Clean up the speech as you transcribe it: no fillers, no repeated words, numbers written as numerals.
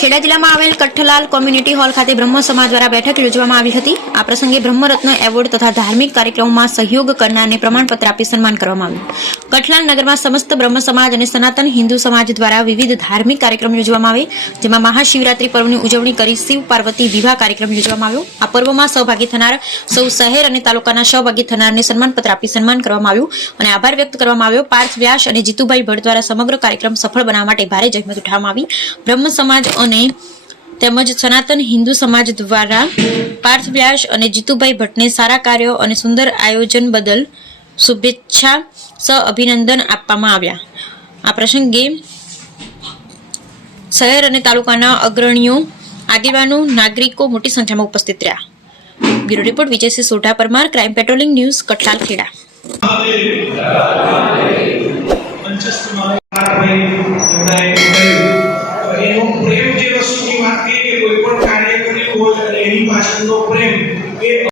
ખેડા જિલ્લામાં આવેલ કઠ્ઠલાલ community hall ખાતે બ્રહ્મ સમાજ દ્વારા બેઠક યોજવામાં આવી હતી। આ પ્રસંગે બ્રહ્મરત્ન એવોર્ડ તથા ધાર્મિક કાર્યક્રમોમાં સહયોગ કરનારને પ્રમાણપત્ર આપી સન્માન કરવામાં આવ્યું। કઠ્ઠલાલ નગરમાં સમસ્ત બ્રહ્મ સમાજ અને સનાતન હિન્દુ સમાજ દ્વારા વિવિધ ધાર્મિક કાર્યક્રમ યોજવામાં આવે, જેમાં મહાશિવરાત્રી પર્વની ઉજવણી કરી શિવ પાર્વતી વિવાહ કાર્યક્રમ યોજવામાં આવ્યો। આ પર્વમાં સહભાગી થનાર સૌ શહેર અને તાલુકાના સહભાગી થનારને સન્માનપત્ર આપી સન્માન કરવામાં આવ્યું અને આભાર વ્યક્ત કરવામાં આવ્યો। પાર્થ વ્યાસ અને જીતુભાઈ ભટ્ટ દ્વારા સમગ્ર કાર્યક્રમ સફળ બનાવવા માટે ભારે જહેમત ઉઠાવવામાં આવી। બ્રહ્મ સમાજ અને તેમજ સનાતન હિન્દુ સમાજ દ્વારા પાર્થ વ્યાસ અને જીતુભાઈ ભટ્ટને સારા કાર્યો અને સુંદર આયોજન બદલ શુભેચ્છા સહ અભિનંદન આપવામાં આવ્યા। આ પ્રસંગે શહેર અને તાલુકાના અગ્રણીઓ, આગેવાનો, નાગરિકો મોટી સંખ્યામાં ઉપસ્થિત રહ્યા। Bureau report Vijaysinh Sodha Parmar, crime patrolling news, Kathlal, Kheda. પ્રેમ જે વસ્તુની વાત કરીએ કે કોઈ પણ કાર્ય કર્યું હોય અને એની પાછળનો પ્રેમ એ